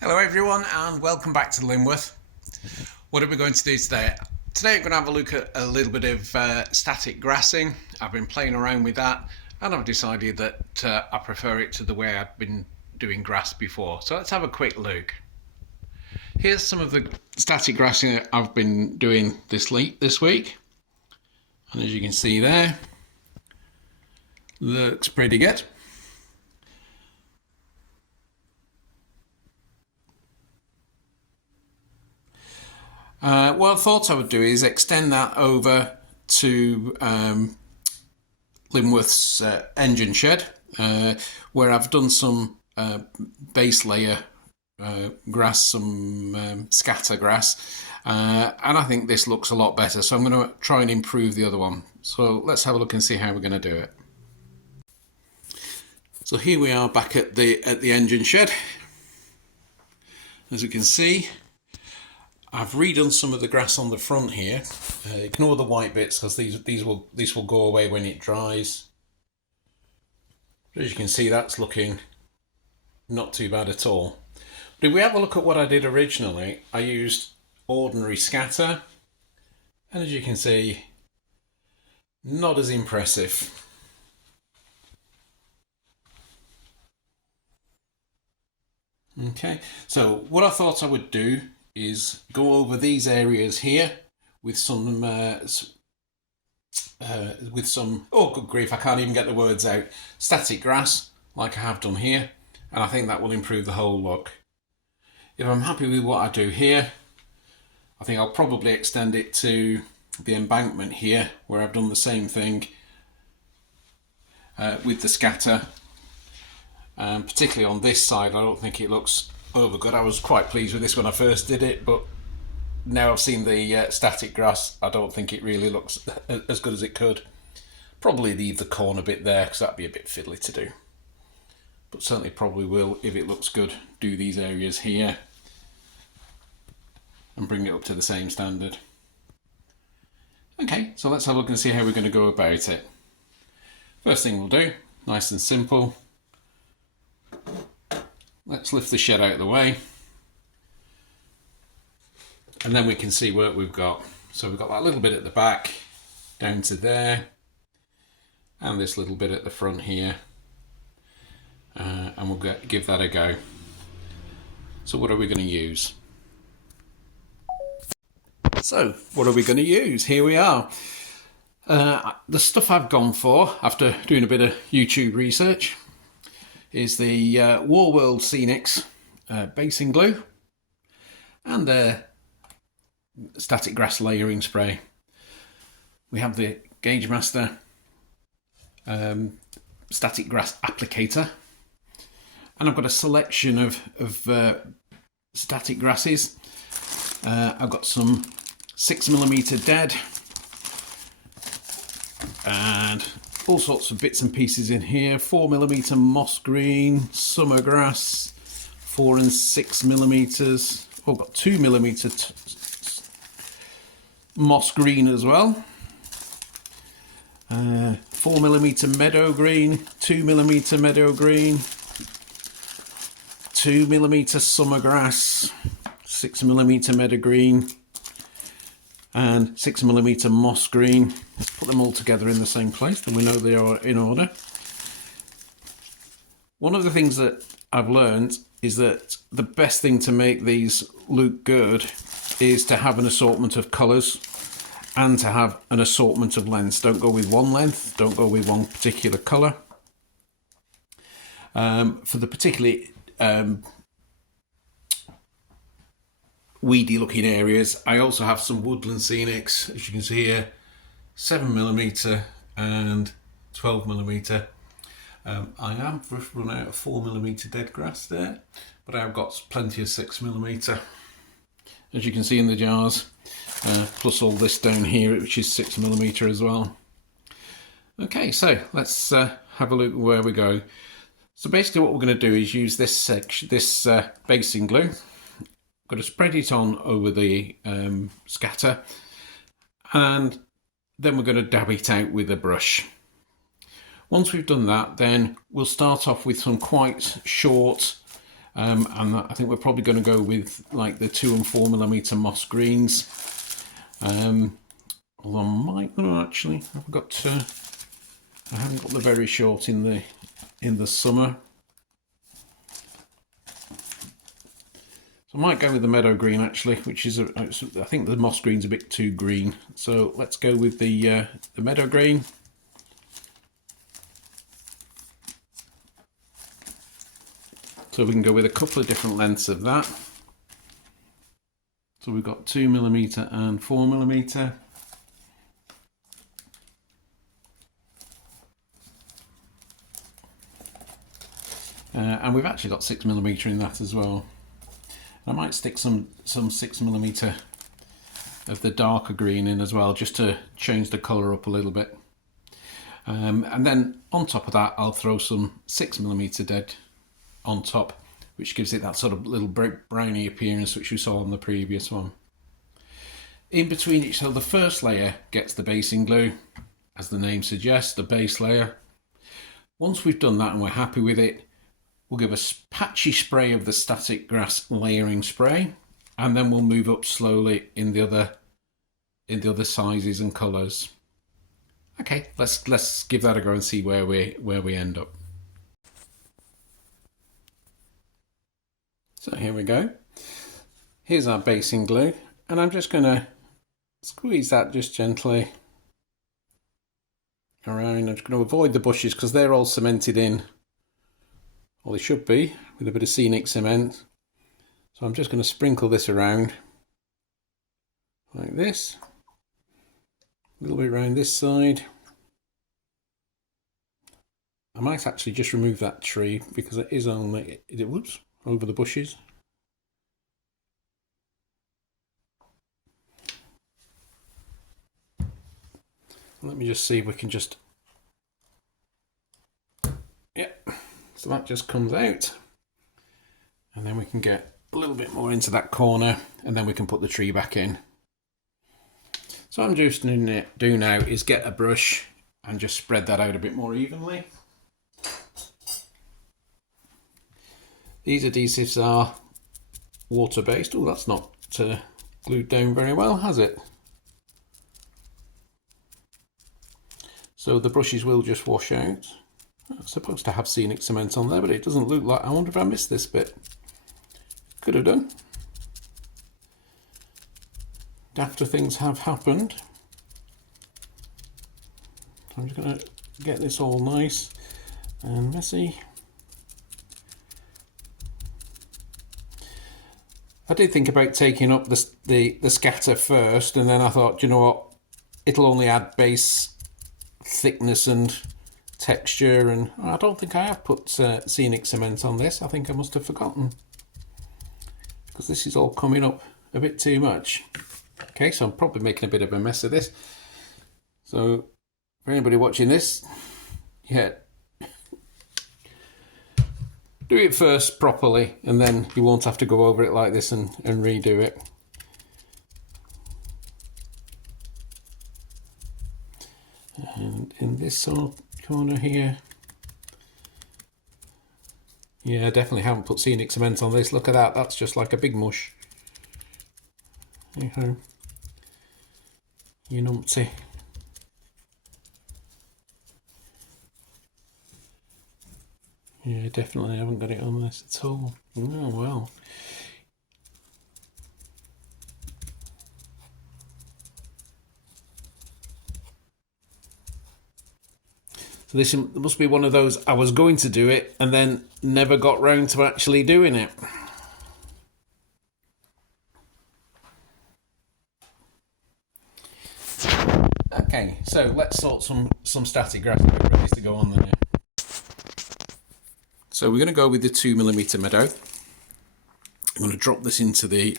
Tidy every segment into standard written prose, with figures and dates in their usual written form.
Hello everyone and welcome back to Lyneworth. What are we going to do today? Today I'm going to have a look at a little bit of static grassing. I've been playing around with that and I've decided that I prefer it to the way I've been doing grass before. So let's have a quick look. Here's some of the static grassing I've been doing this week. And as you can see there, looks pretty good. What I thought I would do is extend that over to Lyneworth's engine shed, where I've done some base layer grass, some scatter grass, and I think this looks a lot better. So I'm going to try and improve the other one. So let's have a look and see how we're going to do it. So here we are back at the engine shed. As you can see, I've redone some of the grass on the front here. Ignore the white bits because these will go away when it dries. But as you can see, that's looking not too bad at all. But if we have a look at what I did originally, I used ordinary scatter, and as you can see, not as impressive. Okay, so what I thought I would do is go over these areas here with some oh good grief, I can't even get the words out, static grass like I have done here, and I think that will improve the whole look. If I'm happy with what I do here, I think I'll probably extend it to the embankment here where I've done the same thing with the scatter. Particularly on this side, I don't think it looks over good. I was quite pleased with this when I first did it, but now I've seen the static grass, I don't think it really looks as good as it could. Probably leave the corner bit there because that'd be a bit fiddly to do. But certainly probably will, if it looks good, do these areas here and bring it up to the same standard. Okay, so let's have a look and see how we're going to go about it. First thing we'll do, nice and simple. Let's lift the shed out of the way, and then we can see what we've got. So we've got that little bit at the back down to there, and this little bit at the front here, and we'll give that a go. So what are we going to use? So what are we going to use? Here we are. The stuff I've gone for after doing a bit of YouTube research is the Warworld Scenics basing glue and the static grass layering spray. We have the Gauge Master static grass applicator, and I've got a selection of static grasses. I've got some 6mm dead and all sorts of bits and pieces in here. 4mm moss green, summer grass, 4 and 6mm. Oh, I've got 2mm moss green as well. 4mm meadow green, 2mm meadow green, 2mm summer grass, 6mm meadow green, and 6mm moss green. Let's put them all together in the same place, then we know they are in order. One of the things that I've learned is that the best thing to make these look good is to have an assortment of colours and to have an assortment of lengths. Don't go with one length, don't go with one particular colour. For the particularly weedy looking areas, I also have some Woodland Scenics, as you can see here, 7mm and 12mm. I have run out of 4mm dead grass there, but I've got plenty of 6mm, as you can see in the jars, plus all this down here, which is 6mm as well. Okay, so let's have a look where we go. So basically what we're going to do is use this basing glue. I'm going to spread it on over the scatter, and then we're going to dab it out with a brush. Once we've done that, then we'll start off with some quite short and I think we're probably going to go with like the 2 and 4 millimeter moss greens. Although I might not actually. I haven't got the very short in the summer. So I might go with the meadow green actually, which is I think the moss green's a bit too green. So let's go with the meadow green. So we can go with a couple of different lengths of that. So we've got 2 millimeter and 4 millimeter. And we've actually got 6 millimeter in that as well. I might stick some 6 millimeter of the darker green in as well, just to change the colour up a little bit. And then on top of that, I'll throw some 6 millimeter dead on top, which gives it that sort of little browny appearance which we saw on the previous one. In between each, so the first layer gets the basing glue, as the name suggests, the base layer. Once we've done that and we're happy with it, we'll give a patchy spray of the static grass layering spray, and then we'll move up slowly in the other sizes and colours. Okay, let's give that a go and see where we end up. So here we go. Here's our basing glue, and I'm just going to squeeze that just gently around. I'm just going to avoid the bushes because they're all cemented in, or they should be, with a bit of scenic cement. So I'm just going to sprinkle this around like this, a little bit around this side. I might actually just remove that tree because it is only, whoops, over the bushes. Let me just see if we can just, yeah, so that just comes out, and then we can get a little bit more into that corner, and then we can put the tree back in. So I'm just going to do now is get a brush and just spread that out a bit more evenly. These adhesives are water-based. Oh, that's not glued down very well, has it? So the brushes will just wash out. I'm supposed to have scenic cement on there, but it doesn't look like. I wonder if I missed this bit. Could have done. After things have happened. So I'm just going to get this all nice and messy. I did think about taking up the scatter first, and then I thought, you know what, it'll only add base thickness and texture, and I don't think I have put scenic cement on this. I think I must have forgotten, because this is all coming up a bit too much. Okay, so I'm probably making a bit of a mess of this. So for anybody watching this, yeah, do it first properly, and then you won't have to go over it like this and redo it. And in this sort of corner here, yeah, I definitely haven't put scenic cement on this. Look at that, that's just like a big mush. You numpty. Yeah, definitely haven't got it on this at all. Oh well. So this must be one of those, I was going to do it and then never got round to actually doing it. Okay, so let's sort some static grass ready to go on there. So we're going to go with the 2mm meadow. I'm going to drop this into the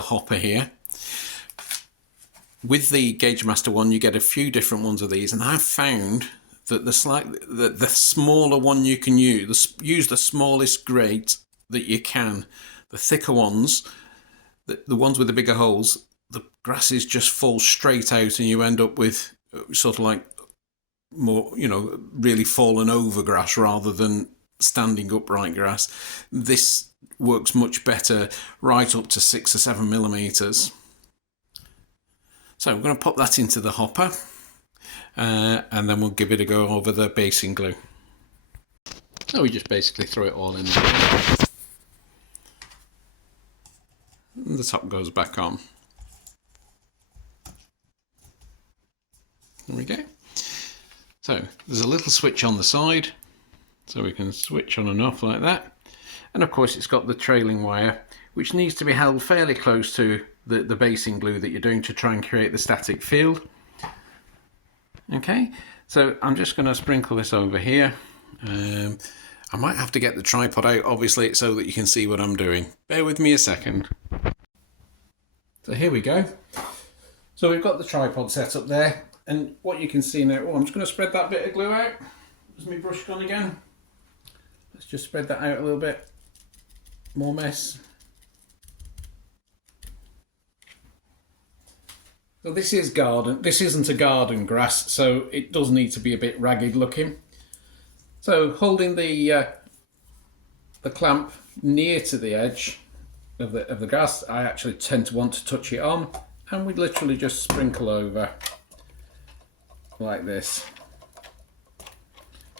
hopper here. With the Gauge Master one, you get a few different ones of these, and I've found that the smaller one you can use the smallest grate that you can. The thicker ones, the ones with the bigger holes, the grasses just fall straight out, and you end up with sort of like more, really fallen over grass rather than standing upright grass. This works much better right up to 6 or 7 millimeters. So I'm going to pop that into the hopper and then we'll give it a go over the basing glue. So we just basically throw it all in there. And the top goes back on. There we go. So there's a little switch on the side, so we can switch on and off like that. And of course it's got the trailing wire, which needs to be held fairly close to the basing glue that you're doing to try and create the static field. Okay, so I'm just going to sprinkle this over here. I might have to get the tripod out, obviously, so that you can see what I'm doing. Bear with me a second. So here we go. So we've got the tripod set up there, and what you can see now, I'm just going to spread that bit of glue out. Is my brush gone again? Let's just spread that out a little bit. More mess. So this is garden. This isn't a garden grass, so it does need to be a bit ragged looking. So holding the clamp near to the edge of the grass, I actually tend to want to touch it on, and we literally just sprinkle over like this,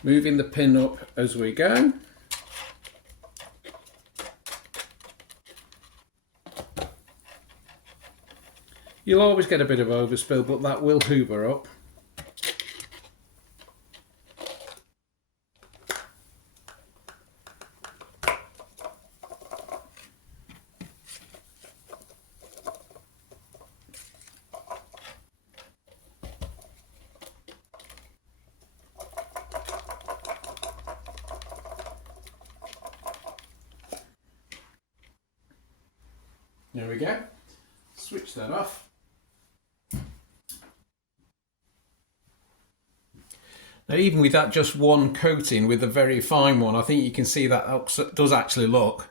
moving the pin up as we go. You'll always get a bit of overspill, but that will hoover up. There we go. Switch that off. Now, even with that just one coating with a very fine one, I think you can see that does actually look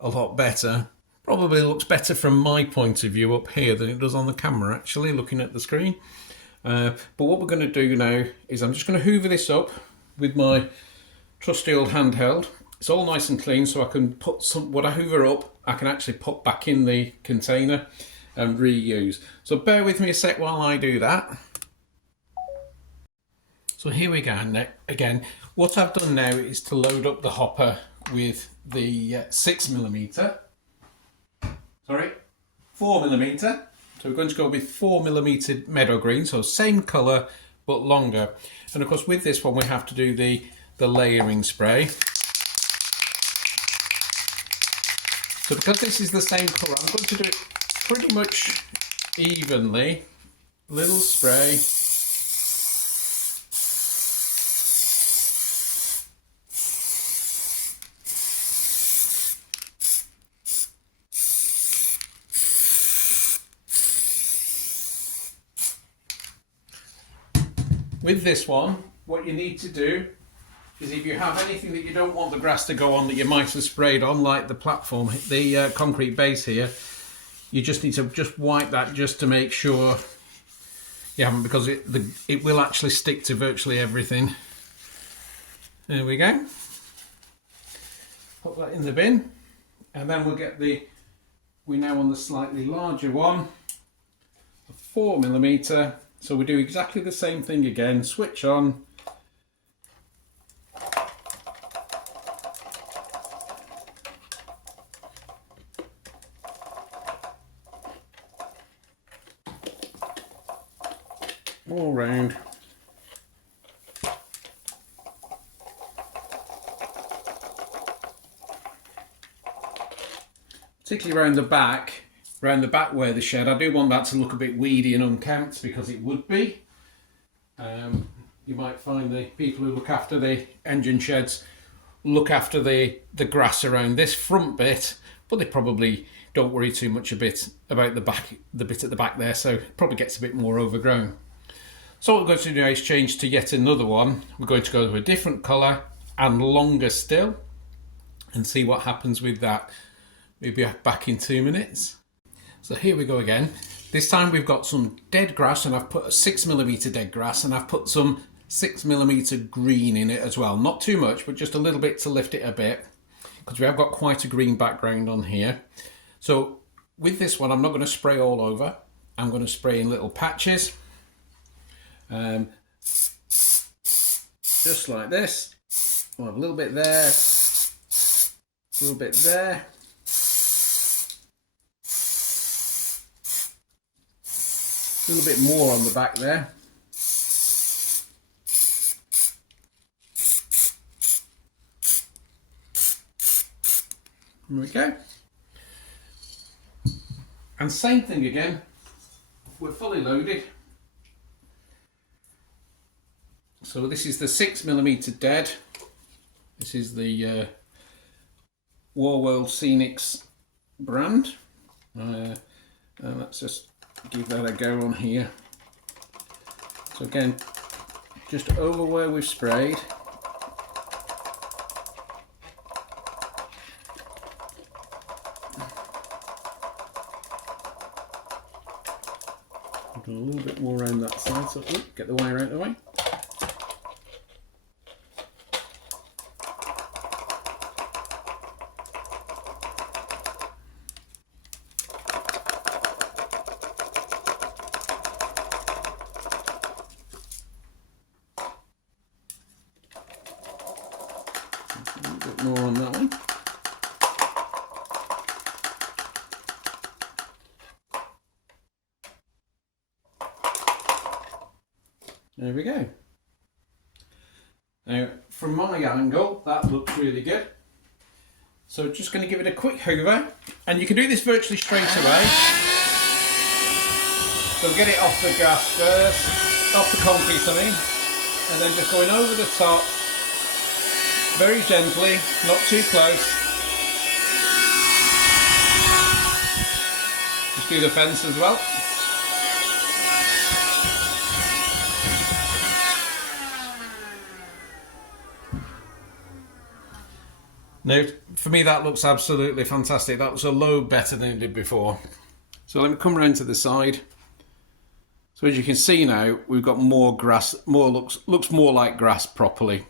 a lot better. Probably looks better from my point of view up here than it does on the camera, actually, looking at the screen. But what we're going to do now is I'm just going to hoover this up with my trusty old handheld. It's all nice and clean, so I can put what I hoover up, I can actually put back in the container and reuse. So bear with me a sec while I do that. So here we go. Now, again, what I've done now is to load up the hopper with the 4mm. So we're going to go with 4mm meadow green, so same colour but longer. And of course with this one we have to do the layering spray. So because this is the same colour, I'm going to do it pretty much evenly. Little spray. With this one, what you need to do is if you have anything that you don't want the grass to go on that you might have sprayed on, like the platform, the concrete base here, you just need to just wipe that just to make sure you haven't, because it will actually stick to virtually everything. There we go. Put that in the bin, and then we'll get we're now on the slightly larger one, 4mm. So we do exactly the same thing again, switch on. All round. Particularly around the back. Around the back where the shed, I do want that to look a bit weedy and unkempt, because it would be. You might find the people who look after the engine sheds look after the grass around this front bit, but they probably don't worry too much about the bit at the back there, so it probably gets a bit more overgrown. So what we're going to do now is change to yet another one. We're going to go to a different colour and longer still, and see what happens with that. We'll be back in 2 minutes. So here we go again. This time we've got some dead grass, and I've put a 6mm dead grass, and I've put some 6mm green in it as well. Not too much, but just a little bit to lift it a bit, because we have got quite a green background on here. So with this one, I'm not going to spray all over. I'm going to spray in little patches. Just like this. We'll have a little bit there, a little bit there. A little bit more on the back there. There we go. And same thing again, we're fully loaded. So this is the 6mm dead. This is the Warworld Scenics brand. And let's just give that a go on here. So again, just over where we've sprayed. A little bit more around that side, so get the wire out of the way. A little bit more on that one. There we go. Now, from my angle, that looks really good. So just going to give it a quick hoover, and you can do this virtually straight away. So get it off the grass first, off the concrete I mean, and then just going over the top, very gently, not too close. Just do the fence as well. Now, for me, that looks absolutely fantastic. That was a load better than it did before. So let me come around to the side. So as you can see now, we've got more grass, looks more like grass properly.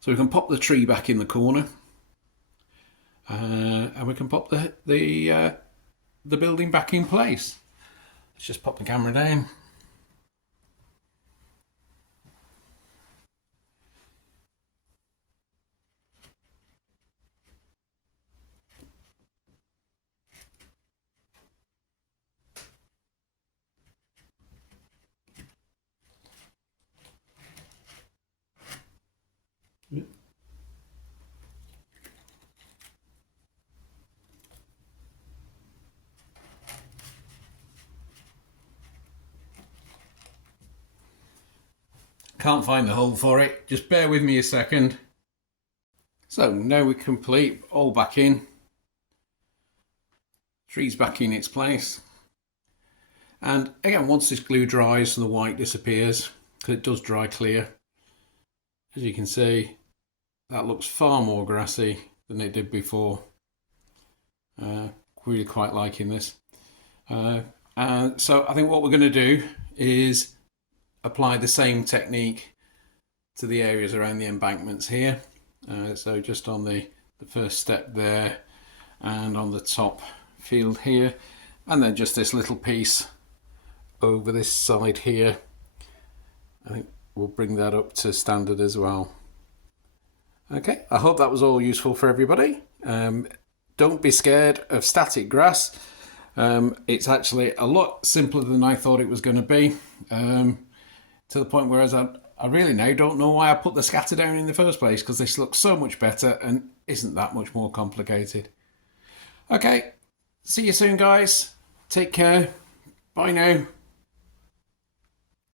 So we can pop the tree back in the corner, and we can pop the building back in place. Let's just pop the camera down. Can't find the hole for it, just bear with me a second. So now we're complete, all back in. Tree's back in its place. And again, once this glue dries and the white disappears, because it does dry clear, as you can see, that looks far more grassy than it did before. Really quite liking this. And so I think what we're going to do is apply the same technique to the areas around the embankments here. So just on the first step there, and on the top field here, and then just this little piece over this side here. I think we'll bring that up to standard as well. Okay, I hope that was all useful for everybody. Don't be scared of static grass. It's actually a lot simpler than I thought it was going to be. To the point where I really now don't know why I put the scatter down in the first place, because this looks so much better and isn't that much more complicated. Okay, see you soon guys. Take care. Bye now.